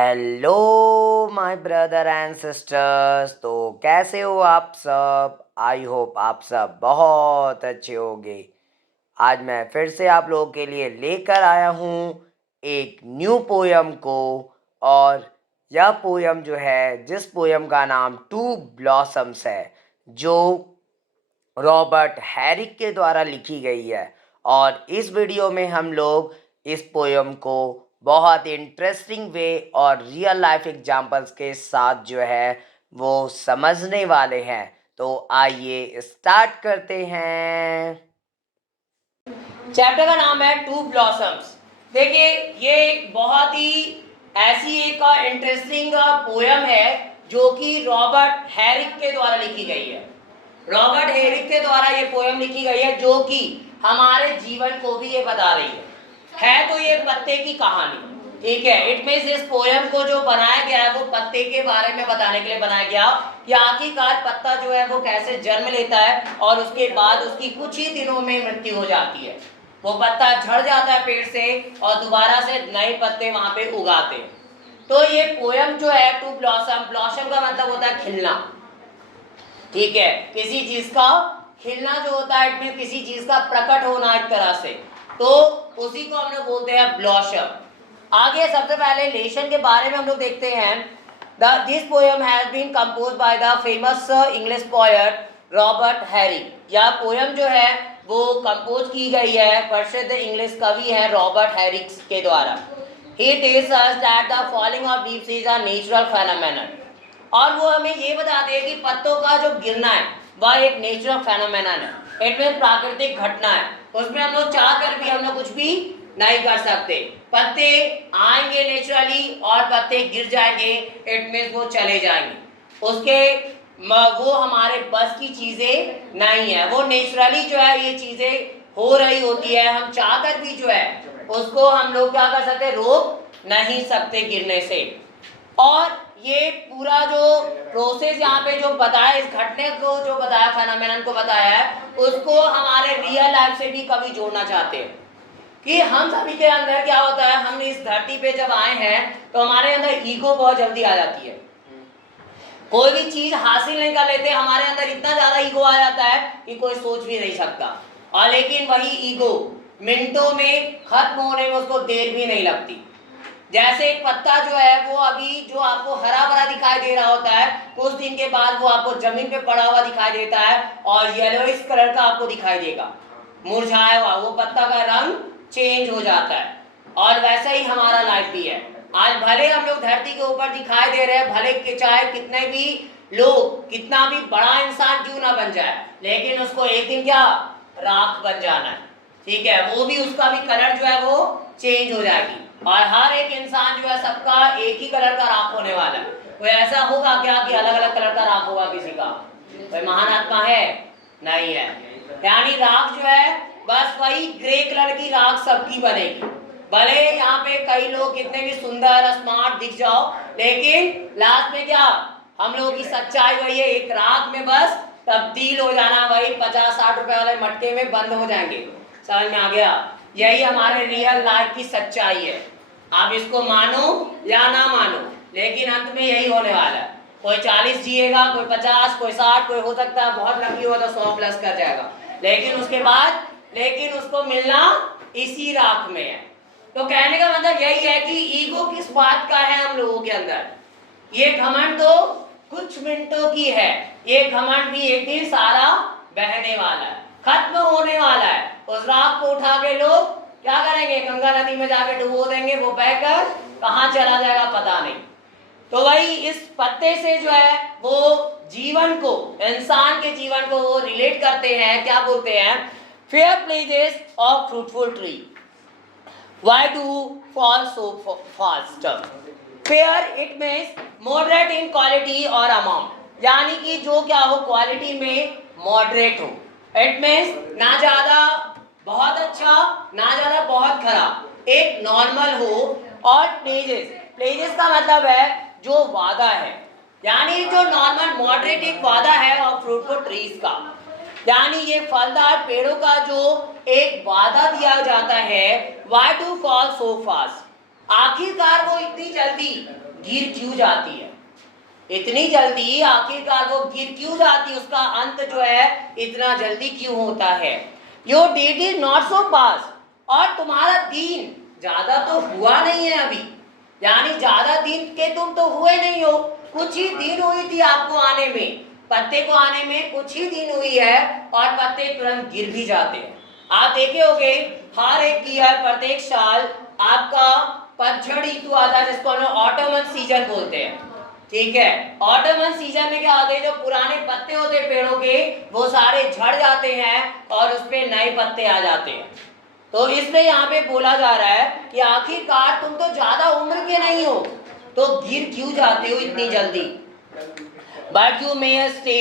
Hello my brother and sisters. तो कैसे हो आप सब? आई होप आप सब बहुत अच्छे होंगे। आज मैं फिर से आप लोगों के लिए लेकर आया हूँ एक न्यू पोयम को। और यह पोयम जो है, जिस पोयम का नाम टू ब्लॉसम्स है, जो रॉबर्ट हैरिक के द्वारा लिखी गई है। और इस वीडियो में हम लोग इस पोयम को बहुत इंटरेस्टिंग वे और रियल लाइफ एग्जांपल्स के साथ जो है वो समझने वाले हैं। तो आइए स्टार्ट करते हैं। चैप्टर का नाम है टू ब्लॉसम्स। देखिए, ये एक बहुत ही ऐसी एक इंटरेस्टिंग पोयम है जो कि रॉबर्ट हैरिक के द्वारा लिखी गई है। रॉबर्ट हैरिक के द्वारा ये पोयम लिखी गई है जो कि हमारे जीवन को भी ये बता रही है तो ये पत्ते की कहानी, ठीक है। इट मींस इस पोयम को जो बनाया गया है वो पत्ते के बारे में बताने के लिए बनाया गया कि आखिरकार पत्ता जो है वो कैसे जन्म लेता है और उसके बाद उसकी कुछ ही दिनों में मृत्यु हो जाती है। वो पत्ता झड़ जाता है पेड़ से और दोबारा से नए पत्ते वहां पे उगाते हैं। तो ये पोयम जो है टू ब्लॉसम, ब्लॉसम का मतलब होता है खिलना, ठीक है। किसी चीज का खिलना जो होता है इट मीन किसी चीज का प्रकट होना एक तरह से, तो उसी को हम लोग बोलते हैं ब्लॉसम। आगे सबसे पहले लेशन के बारे में हम लोग देखते हैं। This poem has been composed by the famous English poet Robert Herrick. यह पोयम जो है वो कंपोज की गई है प्रसिद्ध इंग्लिश कवि है रॉबर्ट हैरिक के द्वारा। He tells us that the falling of leaves is a natural phenomenon। और वो हमें ये बताते हैं कि पत्तों का जो गिरना है वह एक नेचुरल फेनोमेनन है। इट मीन प्राकृतिक घटना है, उसमें हम लोग चाह कर भी हम लोग कुछ भी नहीं कर सकते। पत्ते आएंगे नेचुरली और पत्ते गिर जाएंगे, इट मीन वो चले जाएंगे। उसके वो हमारे बस की चीजें नहीं है, वो नेचुरली जो है ये चीजें हो रही होती है। हम चाह कर भी जो है उसको हम लोग क्या कर सकते, रोक नहीं सकते गिरने से। और ये पूरा जो प्रोसेस यहाँ पे जो बताया, इस घटने को जो बताया, फेनोमेनन को बताया है, उसको हमारे रियल लाइफ से भी कभी जोड़ना चाहते हैं कि हम सभी के अंदर क्या होता है। हम इस धरती पे जब आए हैं तो हमारे अंदर ईगो बहुत जल्दी आ जाती है। कोई भी चीज हासिल नहीं कर लेते, हमारे अंदर इतना ज्यादा ईगो आ जाता है कि कोई सोच भी नहीं सकता। और लेकिन वही ईगो मिनटों में खत्म होने में उसको देर भी नहीं लगती। जैसे एक पत्ता जो है वो अभी जो आपको हरा भरा दिखाई दे रहा होता है, कुछ दिन के बाद वो आपको जमीन पे पड़ा हुआ दिखाई देता है और येलोइश कलर का आपको दिखाई देगा, मुरझाया हुआ। वो पत्ता का रंग चेंज हो जाता है। और वैसे ही हमारा लाइफ भी है। आज भले हम लोग धरती के ऊपर दिखाई दे रहे हैं, भले के चाहे कितने भी लोग, कितना भी बड़ा इंसान क्यों ना बन जाए, लेकिन उसको एक दिन क्या राख बन जाना है, ठीक है। वो भी उसका भी कलर जो है वो चेंज हो जाएगी और हर एक इंसान जो है सबका एक ही कलर का राख होने वाला है। कोई ऐसा होगा क्या कि अलग अलग कलर का राख होगा किसी का? कोई महान आत्मा है? नहीं है। यानी राख जो है बस वही ग्रे कलर की राख सबकी बनेगी। भले यहाँ पे कई लोग कितने भी सुंदर स्मार्ट दिख जाओ, लेकिन लास्ट में क्या, हम लोगों की सच्चाई वही है, एक राख में बस तब्दील हो जाना, वही 50-60 रुपए वाले मटके में बंद हो जाएंगे। समझ में आ गया? यही हमारे रियल लाइफ की सच्चाई है। आप इसको मानो या ना मानो, लेकिन अंत में यही होने वाला है। कोई 40 जिएगा, कोई 50, कोई 60, कोई हो सकता है बहुत लकी हो तो 100 प्लस कर जाएगा, लेकिन उसके बाद उसको मिलना इसी राख में है। तो कहने का मतलब यही है कि ईगो किस बात का है हम लोगों के अंदर। ये घमंड तो कुछ मिनटों की है, ये घमंड भी एक दिन सारा बहने वाला है, खत्म होने वाला है। उस राख को उठा के लोग क्या करेंगे, गंगा नदी में जाके डुबो देंगे, वो बहकर कहाँ चला जाएगा पता नहीं। तो वही इस पत्ते से जो है वो जीवन को, इंसान के जीवन को वो रिलेट करते हैं। क्या बोलते हैं? Fair pledges of fruitful tree, why do fall so fast? Fair it means moderate in quality or amount, यानी कि जो क्या हो क्वालिटी में मॉडरेट हो। इट मीन्स ना ज्यादा बहुत अच्छा, ना ज्यादा बहुत खराब, एक नॉर्मल हो। और प्लेजेस का मतलब है जो वादा है, यानी जो नॉर्मल मॉडरेट एक वादा है और फ्रूटफुल ट्रीज का, यानी ये फलदार पेड़ों का जो एक वादा दिया जाता है। Why to fall so fast? आखिरकार वो इतनी जल्दी गिर क्यों जाती है, इतनी जल्दी आखिरकार वो गिर क्यों जाती है, उसका अंत जो है इतना जल्दी क्यों होता है। Your date is not so pass, और तुम्हारा दिन ज्यादा तो हुआ नहीं है अभी, यानी ज्यादा दिन के तुम तो हुए नहीं हो, कुछ ही दिन हुई थी आपको आने में, पत्ते को आने में कुछ ही दिन हुई है और पत्ते तुरंत गिर भी जाते हैं। आप देखे होंगे हर एक ईयर प्रत्येक साल आपका पतझड़ ऋतु आता है जिसको हम ऑटमन सीजन बोलते हैं, ठीक है। ऑटमन सीजन में क्या होता है, जो पुराने पत्ते होते हैं पेड़ों के वो सारे झड़ जाते हैं और उस पे नए पत्ते आ जाते हैं। तो इसलिए यहाँ पे बोला जा रहा है कि आखिरकार तुम तो ज्यादा उम्र के नहीं हो तो गिर क्यों जाते हो इतनी जल्दी। But you may stay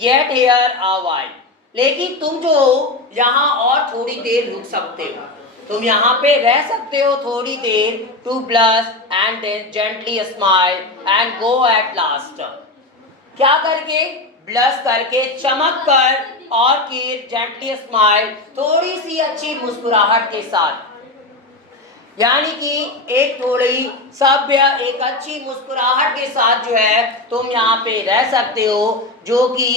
yet here a while, लेकिन तुम जो हो यहाँ और थोड़ी देर रुक सकते हो, तुम यहाँ पे रह सकते हो थोड़ी देर, to blush and gently smile and go at last. क्या करके, ब्लश करके, चमक कर, और फिर जेंटली स्माइल, थोड़ी सी अच्छी मुस्कुराहट के साथ, यानी कि एक थोड़ी सभ्य एक अच्छी मुस्कुराहट के साथ जो है तुम यहाँ पे रह सकते हो, जो कि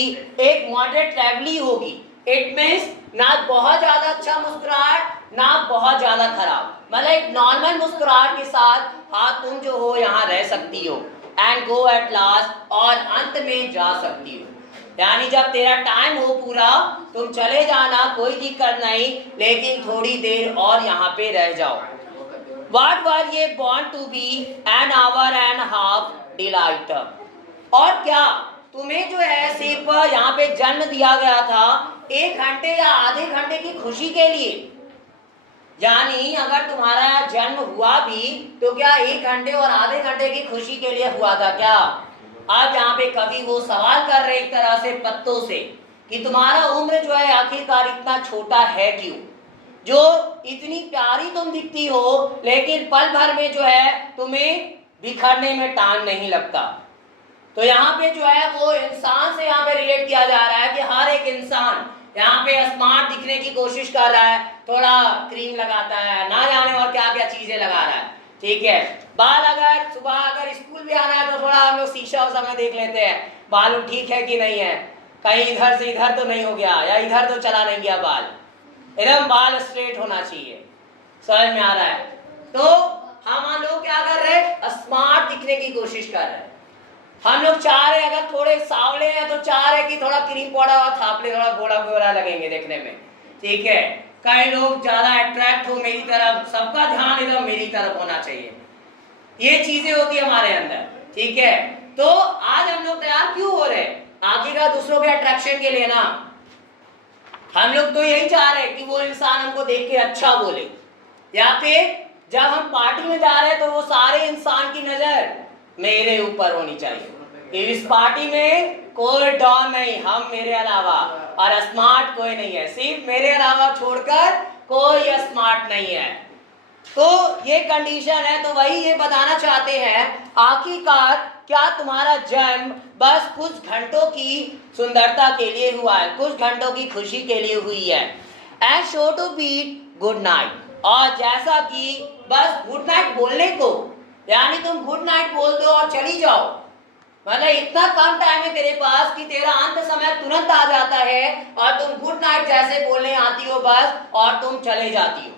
एक मॉडरेट लेवली होगी। इट मीन्स ना बहुत ज्यादा अच्छा मुस्कुराहट ना बहुत ज्यादा खराब, मतलब एक नॉर्मल मुस्कुराहट के साथ हाँ तुम जो हो यहाँ रह सकती हो, एंड गो एट लास्ट, और अंत में जा सकती हो, यानी जब तेरा टाइम हो पूरा तुम चले जाना, कोई दिक्कत नहीं, लेकिन थोड़ी देर और यहाँ पे रह जाओ। What were ye born to be an hour and a half delight, और क्या तुम्हें जो है सिर्फ यहाँ पे जन्म दिया गया था 1 घंटे या आधे घंटे की खुशी के लिए, यानी अगर तुम्हारा जन्म हुआ भी तो क्या 1 घंटे और आधे घंटे की खुशी के लिए हुआ था क्या। आज यहाँ पे कवि वो सवाल कर रहे एक तरह से पत्तों से कि तुम्हारा उम्र जो है आखिरकार इतना छोटा है क्यों, जो इतनी प्यारी तुम दिखती हो लेकिन पल भर में जो है तुम्हें बिखरने में टाइम नहीं लगता। तो यहाँ पे जो है वो इंसान से यहाँ पे रिलेट किया जा रहा है कि हर एक इंसान यहाँ पे स्मार्ट दिखने की कोशिश कर रहा है, थोड़ा क्रीम लगाता है, ना जाने और क्या क्या चीजें लगा रहा है, ठीक है। बाल अगर सुबह अगर स्कूल भी आना है तो थोड़ा हम लोग शीशा उसा में देख लेते हैं बाल ठीक है कि नहीं है, कहीं इधर से इधर तो नहीं हो गया या इधर तो चला नहीं गया बाल, एकदम बाल स्ट्रेट होना चाहिए, समझ में आ रहा है। तो हम लोग क्या कर रहे हैं, स्मार्ट दिखने की कोशिश कर रहे हैं। हम लोग चाह रहे अगर थोड़े सावले हैं तो चाह रहे कि थोड़ा क्रीम पाउडर और थाप ले, थोड़ा गोरा गोरा लगेंगे देखने में, ठीक है। कई लोग ज्यादा अट्रैक्ट हो मेरी तरफ, सबका ध्यान एकदम मेरी तरफ होना चाहिए, ये चीजें होती है हमारे अंदर, ठीक है। तो आज हम लोग तैयार क्यों हो रहे, आखिरकार दूसरों के अट्रैक्शन के लिए ना। हम लोग तो यही चाह रहे हैं कि वो इंसान हमको देख के अच्छा बोले, या फिर जब हम पार्टी में जा रहे हैं तो वो सारे इंसान की नजर मेरे ऊपर होनी चाहिए कि इस पार्टी में कोई डॉन नहीं, हम मेरे अलावा, और स्मार्ट कोई नहीं है, सिर्फ मेरे अलावा छोड़कर कोई स्मार्ट नहीं है। तो ये कंडीशन है। तो वही ये बताना चाहते हैं आखिरकार क्या तुम्हारा जन्म बस कुछ घंटों की सुंदरता के लिए हुआ है, कुछ घंटों की खुशी के लिए हुई है। And show to beat good night, और जैसा कि बस गुड नाइट बोलने को, यानी तुम गुड नाइट बोल दो और चली जाओ, मतलब इतना कम टाइम है तेरे पास कि तेरा अंत समय तुरंत आ जाता है और तुम गुड नाइट जैसे बोलने आती हो बस और तुम चले जाती हो।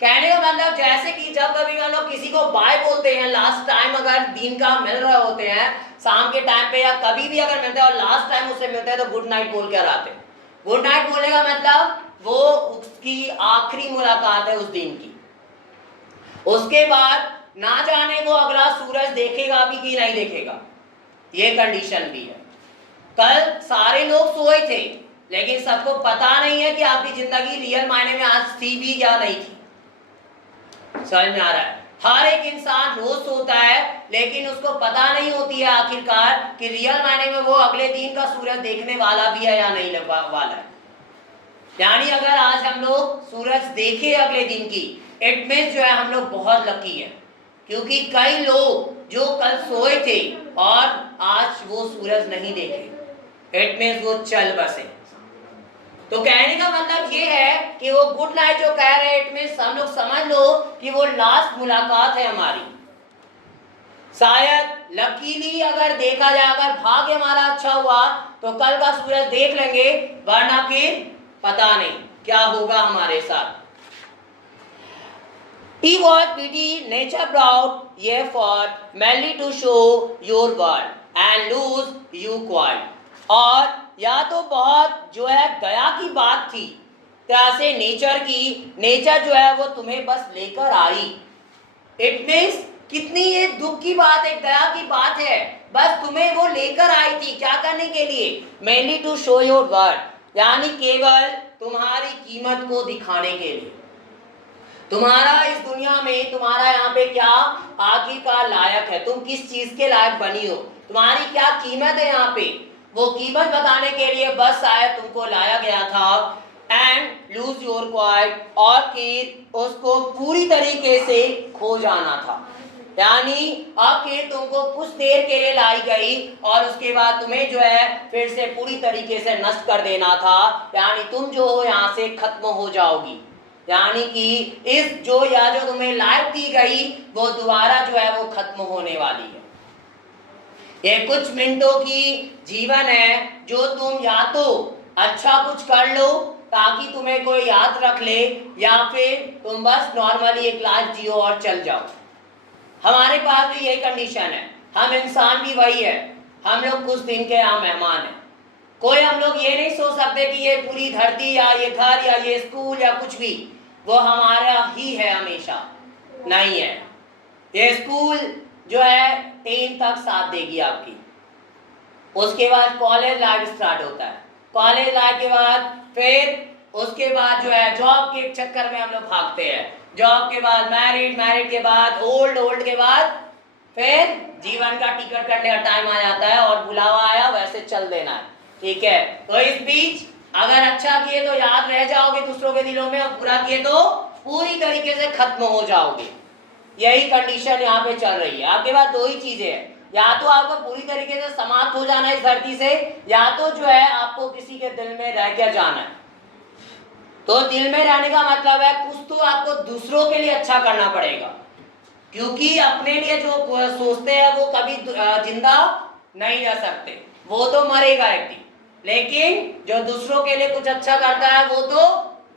कहने का मतलब जैसे कि जब कभी हम लोग किसी को बाय बोलते हैं लास्ट टाइम, अगर दिन का मिल रहे होते हैं शाम के टाइम पे या कभी भी अगर मिलते हैं और लास्ट टाइम उससे मिलते हैं तो गुड नाइट बोल कर आते हैं। गुड नाइट बोलने का मतलब वो उसकी आखिरी मुलाकात है उस दिन की, उसके बाद ना जाने को अगला सूरज देखेगा भी कि नहीं देखेगा, ये कंडीशन भी है। कल सारे लोग सोए थे लेकिन सबको पता नहीं है कि आपकी जिंदगी रियल मायने में आज थी भी या नहीं थी, समझ में आ रहा है। हर एक इंसान रोज सोता है लेकिन उसको पता नहीं होती है आखिरकार कि रियल मायने में वो अगले दिन का सूरज देखने वाला भी है या नहीं वाला है। यानी अगर आज हम लोग सूरज देखे अगले दिन की, इट मींस जो है हम लोग बहुत लकी है, क्योंकि कई लोग जो कल सोए थे और आज वो सूरज नहीं देखे, इट मींस वो चल बसे। तो कहने का मतलब ये है कि वो गुड नाइट जो कह रहे हैं, इट मींस हम लोग समझ लो कि वो लास्ट मुलाकात है हमारी, शायद लकीली अगर देखा जाए, अगर भाग्य हमारा अच्छा हुआ तो कल का सूरज देख लेंगे, वरना फिर पता नहीं क्या होगा हमारे साथ। He was pretty nature proud, effort mainly to show your world and lose you quite। और या तो बहुत जो है दया की बात थी, तरह से नेचर की, नेचर जो है वो तुम्हें बस लेकर आई। इट मीन्स कितनी ये दुख की बात, एक दया की बात है, बस तुम्हें वो लेकर आई थी, क्या करने के लिए? Mainly to show your worth, यानी केवल तुम्हारी कीमत को दिखाने के लिए। तुम्हारा इस दुनिया में, तुम्हारा यहाँ पे क्या आखिरकार लायक है, तुम किस चीज के लायक बनी हो, तुम्हारी क्या कीमत है यहाँ पे, वो कीमत बताने के लिए बस शायद तुमको लाया गया था। एंड लूज योर क्वाइट, और फिर उसको पूरी तरीके से खो जाना था, यानी अब फिर तुमको कुछ देर के लिए लाई गई और उसके बाद तुम्हें जो है फिर से पूरी तरीके से नष्ट कर देना था, यानी तुम जो हो यहाँ से खत्म हो जाओगी, यानी कि इस जो तुम्हें लाइफ दी गई वो दोबारा जो है वो खत्म होने वाली है। ये कुछ मिनटों की जीवन है जो तुम या तो अच्छा कुछ कर लो ताकि तुम्हें कोई याद रख ले, या फिर तुम बस नॉर्मली एक लाइफ जियो और चल जाओ। हमारे पास भी यही कंडीशन है, हम इंसान भी वही है, हम लोग कुछ दिन के यहाँ मेहमान हैं। कोई हम लोग ये नहीं सोच सकते कि ये पूरी धरती या ये घर या ये स्कूल या कुछ भी वो हमारा ही है हमेशा, नहीं है। ये स्कूल जो है 10 तक साथ देगी आपकी, उसके बाद कॉलेज लाइफ स्टार्ट होता है, कॉलेज लाइफ के बाद फिर उसके बाद जो है जॉब के चक्कर में हम लोग भागते हैं, जॉब के बाद मैरिड, मैरिड के बाद ओल्ड के बाद फिर जीवन का टिकट करने का टाइम आ जाता है और बुलावा आया वैसे चल देना है, ठीक है। तो इस बीच अगर अच्छा किए तो याद रह जाओगे दूसरों के दिलों में, और बुरा किए तो पूरी तरीके से खत्म हो जाओगे। यही कंडीशन यहाँ पे चल रही है। आपके पास दो ही चीजें हैं, या तो आपको पूरी तरीके से समाप्त हो जाना है इस धरती से, या तो जो है आपको किसी के दिल में रह कर जाना है। तो दिल में रहने का मतलब है कुछ तो आपको दूसरों के लिए अच्छा करना पड़ेगा, क्योंकि अपने लिए जो सोचते हैं वो कभी जिंदा नहीं रह सकते, वो तो मरेगा एक दिन, लेकिन जो दूसरों के लिए कुछ अच्छा करता है वो तो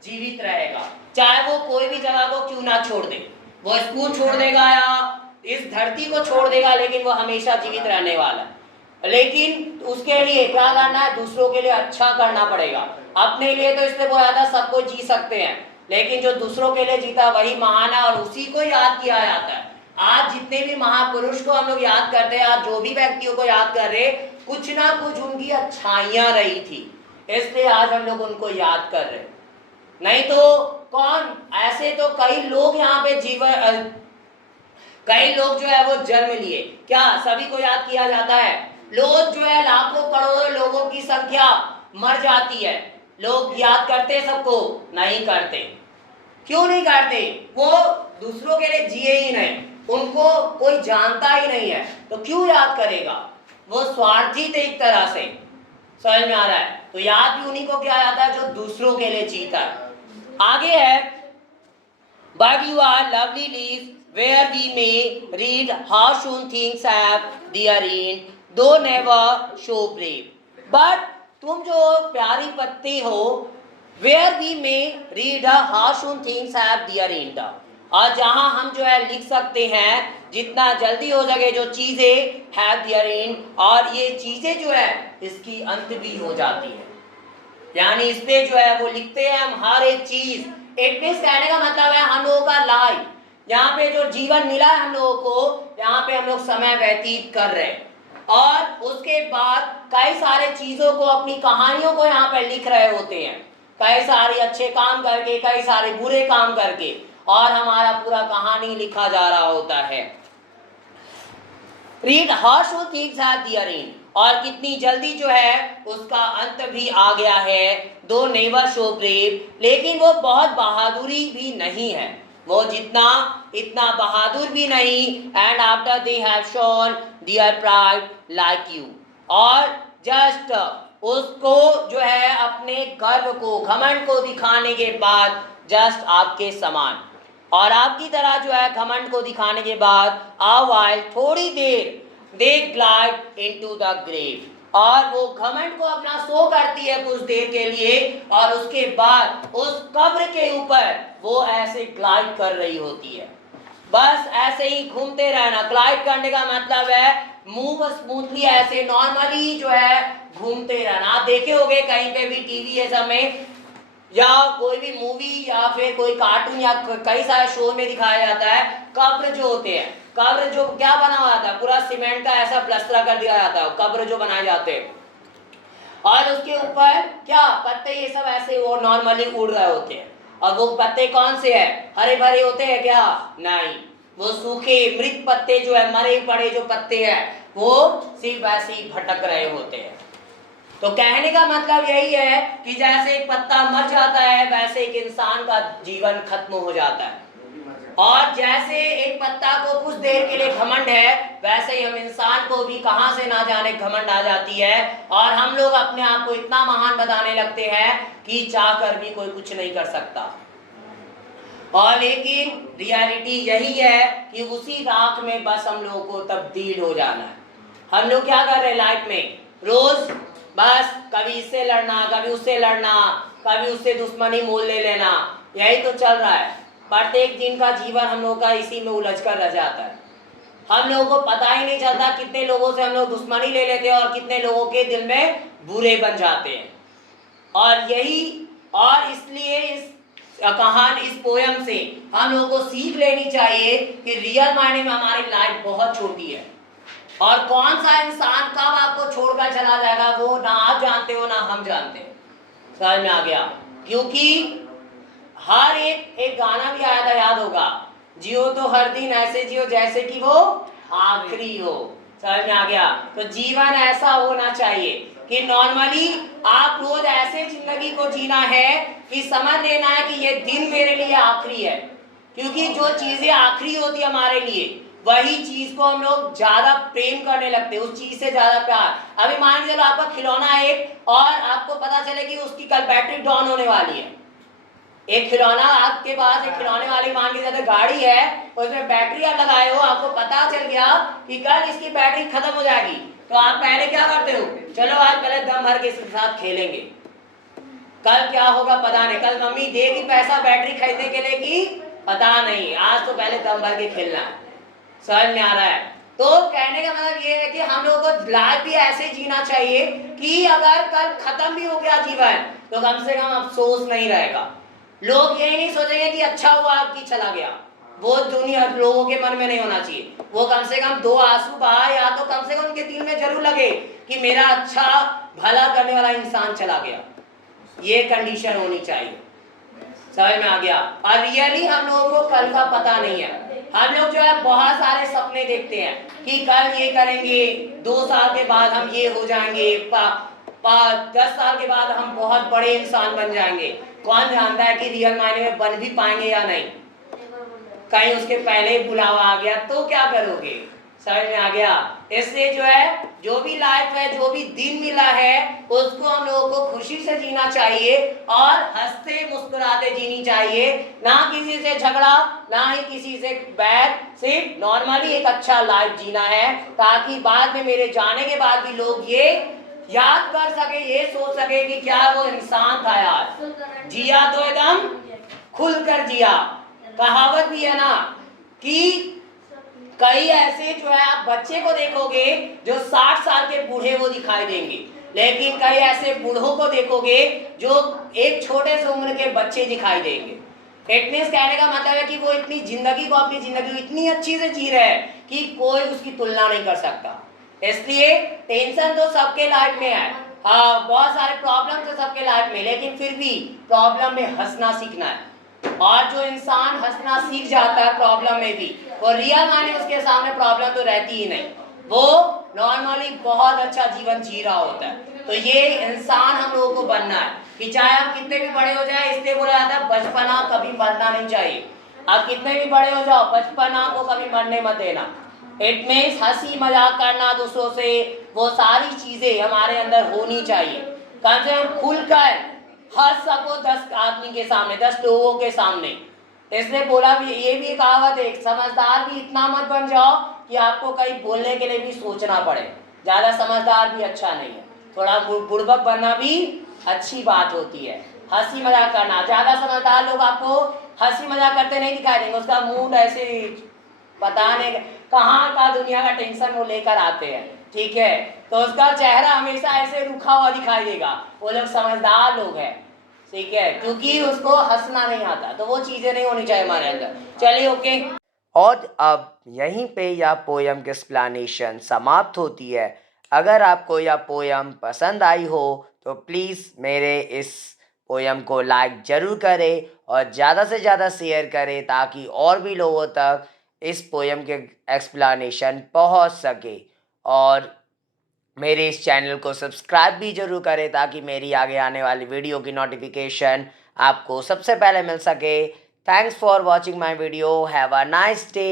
जीवित रहेगा, चाहे वो कोई भी जगह को क्यों ना छोड़ दे, वो स्कूल छोड़ देगा या इस धरती को छोड़ देगा, लेकिन वो हमेशा जीवित रहने वाला है। लेकिन उसके लिए क्या करना है? दूसरों के लिए अच्छा करना पड़ेगा। अपने लिए तो इसलिए बोला था सब कोई जी सकते हैं, लेकिन जो दूसरों के लिए जीता वही महान है और उसी को याद किया जाता है। आज जितने भी महापुरुष को हम लोग याद करते हैं, आज जो भी व्यक्तियों को याद कर रहे, कुछ ना कुछ उनकी अच्छाइयां रही थी, इसलिए आज हम लोग उनको याद कर रहे। नहीं तो कौन, ऐसे तो कई लोग यहाँ पे जीवन, कई लोग जो है वो जन्म लिए, क्या सभी को याद किया जाता है? लोग जो है लाखों करोड़ों लोगों की संख्या मर जाती है, लोग याद करते सबको? नहीं करते। क्यों नहीं करते? वो दूसरों के लिए जिए ही नहीं, उनको कोई जानता ही नहीं है, तो क्यों याद करेगा? वो स्वार्थी थे एक तरह से, समझ में आ रहा है? तो याद भी उन्हीं को किया जाता है जो दूसरों के लिए जीता है। आगे है, but you are lovely leaves where we may read how soon things have their end, though never show brave। but तुम जो प्यारी पत्ती हो, where we may read how soon things have their end, और जहां हम जो है लिख सकते हैं जितना जल्दी हो सके जो चीजें have their end, और ये चीजें जो है इसकी अंत भी हो जाती है, यानी इस पे जो है वो लिखते हैं हम हर एक चीज। इट मींस कहने का मतलब है हम लोगों का लाइफ, यहाँ पे जो जीवन मिला है हम लोगों को, यहाँ पे हम लोग समय व्यतीत कर रहे हैं, और उसके बाद कई सारे चीजों को, अपनी कहानियों को यहाँ पे लिख रहे होते हैं, कई सारे अच्छे काम करके, कई सारे बुरे काम करके, और हमारा पूरा कहानी लिखा जा रहा होता है। Read how show things have their and, और कितनी जल्दी जो है उसका अंत भी आ गया है। दो नेवर शो ब्रेव, लेकिन वो बहुत बहादुरी भी नहीं है, वो इतना बहादुर भी नहीं। And after they have shown their pride like you, और जस्ट उसको जो है अपने गर्व को, घमंड को दिखाने के बाद जस्ट आपके समान। और आपकी तरह जो है घमंड को दिखाने के बाद a while थोड़ी देर दे ग्लाइड इनटू द ग्रेव, और वो घमंड को अपना शो करती है कुछ देर के लिए, और उसके बाद उस कब्र के ऊपर वो ऐसे ग्लाइड कर रही होती है। बस ऐसे ही घूमते रहना, ग्लाइड करने का मतलब है मूव स्मूथली, ऐसे नॉर्मली जो है घूमते रहना। आप देखे होंगे कहीं पे भी टीवी ये सब में, या कोई भी मूवी या फिर कोई कार्टून या कई सारे शो में दिखाया जाता है, कब्र जो होते हैं, कब्र जो क्या बना हुआ था, पूरा सीमेंट का ऐसा प्लास्टर कर दिया जाता है, कब्र जो बनाए जाते हैं, और उसके ऊपर क्या पत्ते ये सब ऐसे वो नॉर्मली उड़ रहे होते हैं। और वो पत्ते कौन से हैं, हरे भरे होते हैं क्या, नहीं, वो सूखे मृत पत्ते जो है, मरे पड़े जो पत्ते हैं, वो सिर्फ ऐसे ही भटक रहे होते हैं। तो कहने का मतलब यही है कि जैसे एक पत्ता मर जाता है वैसे एक इंसान का जीवन खत्म हो जाता है, और जैसे एक पत्ता को कुछ देर के लिए घमंड है, वैसे ही हम इंसान को भी कहां से ना जाने घमंड आ जाती है, और हम लोग अपने आप को इतना महान बताने लगते हैं कि चाहकर भी कोई कुछ नहीं कर सकता। और लेकिन रियलिटी यही है कि उसी राख में बस हम लोगों को तब्दील हो जाना है। हम लोग क्या कर रहे हैं लाइफ में, रोज बस कभी इससे लड़ना, कभी उससे लड़ना, कभी उससे दुश्मनी मोल ले लेना, यही तो चल रहा है। प्रत्येक दिन का जीवन हम लोगों का इसी में उलझ कर रह जाता है। हम लोगों को पता ही नहीं चलता कितने लोगों से हम लोग दुश्मनी ले लेते हैं और कितने लोगों के दिल में बुरे बन जाते हैं। और यही, और इसलिए इस कहानी, इस पोयम से हम लोगों को सीख लेनी चाहिए कि रियल मायने में हमारी लाइफ बहुत छोटी है, और कौन सा इंसान कब आपको छोड़कर चला जाएगा वो ना आप जानते हो ना हम जानते हैं। समझ में आ गया? क्योंकि हर एक गाना भी आया था, याद होगा, जियो तो हर दिन ऐसे जियो जैसे कि वो आखिरी हो। समझ में आ गया? तो जीवन ऐसा होना चाहिए कि नॉर्मली आप रोज ऐसे जिंदगी को जीना है कि समझ लेना है कि ये दिन मेरे लिए आखिरी है, क्योंकि जो चीजें आखिरी होती है हमारे लिए, वही चीज को हम लोग ज्यादा प्रेम करने लगते हैं, उस चीज से ज्यादा प्यार। अभी मान लीजिए आपका खिलौना है एक, और आपको पता चले कि उसकी कल बैटरी डाउन होने वाली है। एक खिलौना आपके पास, एक खिलौने वाली मान लीजिए गाड़ी है, उसमें बैटरी आप लगाए हो, आपको पता चल गया कि कल इसकी बैटरी खत्म हो जाएगी, तो आप पहले क्या करते हो, चलो आज पहले दम भर के इसके साथ खेलेंगे, कल क्या होगा पता नहीं, कल मम्मी देगी पैसा बैटरी खरीदने के लिए कि पता नहीं, आज तो पहले दम भर के खेलना है। समझ में आ रहा है? तो कहने का मतलब ये है कि हम लोगों को लाइफ भी ऐसे जीना चाहिए कि अगर कल खत्म भी हो गया जीवन तो कम से कम अफसोस नहीं रहेगा। लोग यही नहीं सोचेंगे कि अच्छा हुआ कि चला गया, वो दुनिया लोगों के मन में नहीं होना चाहिए। वो कम से कम दो आंसू बहा, या तो कम से कम उनके दिल में जरूर लगे कि मेरा अच्छा भला करने वाला इंसान चला गया, ये कंडीशन होनी चाहिए। समझ में आ गया? और रियली हम लोगों को कल का पता नहीं है। हम लोग जो है बहुत सारे सपने देखते हैं कि कल ये करेंगे, 2 साल के बाद हम ये हो जाएंगे, 10 साल के बाद हम बहुत बड़े इंसान बन जाएंगे। कौन जानता है कि रियल मायने में बन भी पाएंगे या नहीं? कहीं उसके पहले बुलावा आ गया तो क्या करोगे? समझ में आ गया? इसलिए जो है, जो भी लाइफ है, जो भी दिन मिला है, उसको हम लोगों को खुशी से जीना चाहिए और हंसते मुस्कुराते जीनी चाहिए, ना किसी से झगड़ा, ना ही किसी से बैर, सिर्फ नॉर्मली एक अच्छा लाइफ जीना है, ताकि बाद में मेरे जाने के बाद भी लोग ये याद कर सके, ये सोच सके कि क्या वो इंसान था यार, जिया तो एकदम खुलकर जिया। कहावत भी है ना कि कई ऐसे जो है आप बच्चे को देखोगे जो 60 साल के बूढ़े वो दिखाई देंगे, लेकिन कई ऐसे बूढ़ों को देखोगे जो एक छोटे से उम्र के बच्चे दिखाई देंगे। इट मींस कहने का मतलब है कि वो इतनी जिंदगी को, अपनी जिंदगी इतनी अच्छी से जी रहे हैं कि कोई उसकी तुलना नहीं कर सकता। इसलिए टेंशन तो सबके लाइफ में है, हाँ बहुत सारे प्रॉब्लम तो सबके लाइफ में, लेकिन फिर भी प्रॉब्लम में हंसना सीखना है। और जो इंसान हंसना सीख जाता है प्रॉब्लम में भी, वो रियल माने उसके सामने प्रॉब्लम तो रहती ही नहीं, वो नॉर्मली बहुत अच्छा जीवन जी रहा होता है। तो ये इंसान हम लोगों को बनना है कि चाहे हम कितने भी बड़े हो जाए, इसलिए बोला जाता है बचपना कभी मरना नहीं चाहिए। आप कितने भी बड़े हो जाओ, बचपना को कभी मरने मत देना। इट मीन्स हंसी मजाक करना दूसरों से, वो सारी चीजें हमारे अंदर होनी चाहिए। कम से कम खुलकर हंस सको 10 आदमी के सामने, 10 लोगों के सामने, इसने बोला भी, ये भी कहावत है, समझदार भी इतना मत बन जाओ कि आपको कहीं बोलने के लिए भी सोचना पड़े। ज़्यादा समझदार भी अच्छा नहीं है, थोड़ा बुड़बक बनना भी अच्छी बात होती है। हंसी मजाक करना, ज़्यादा समझदार लोग आपको हंसी मजाक करते नहीं दिखाई देंगे, उसका मूड ऐसे पता नहीं कहाँ का दुनिया का टेंशन वो लेकर आते हैं, ठीक है, तो उसका चेहरा हमेशा ऐसे रुखा हुआ दिखाई देगा। वो लोग समझदार लोग हैं, ठीक है, क्योंकि उसको हंसना नहीं आता, तो वो चीज़ें नहीं होनी चाहिए हमारे अंदर। चलिए ओके। और अब यहीं पे यह पोयम की एक्सप्लेनेशन समाप्त होती है। अगर आपको यह पोयम पसंद आई हो तो प्लीज़ मेरे इस पोयम को लाइक ज़रूर करें और ज़्यादा से ज़्यादा शेयर करें ताकि और भी लोगों तक इस पोयम के एक्सप्लेनेशन पहुंच सके। और मेरे इस चैनल को सब्सक्राइब भी ज़रूर करें ताकि मेरी आगे आने वाली वीडियो की नोटिफिकेशन आपको सबसे पहले मिल सके। Thanks for watching my video. Have a nice day.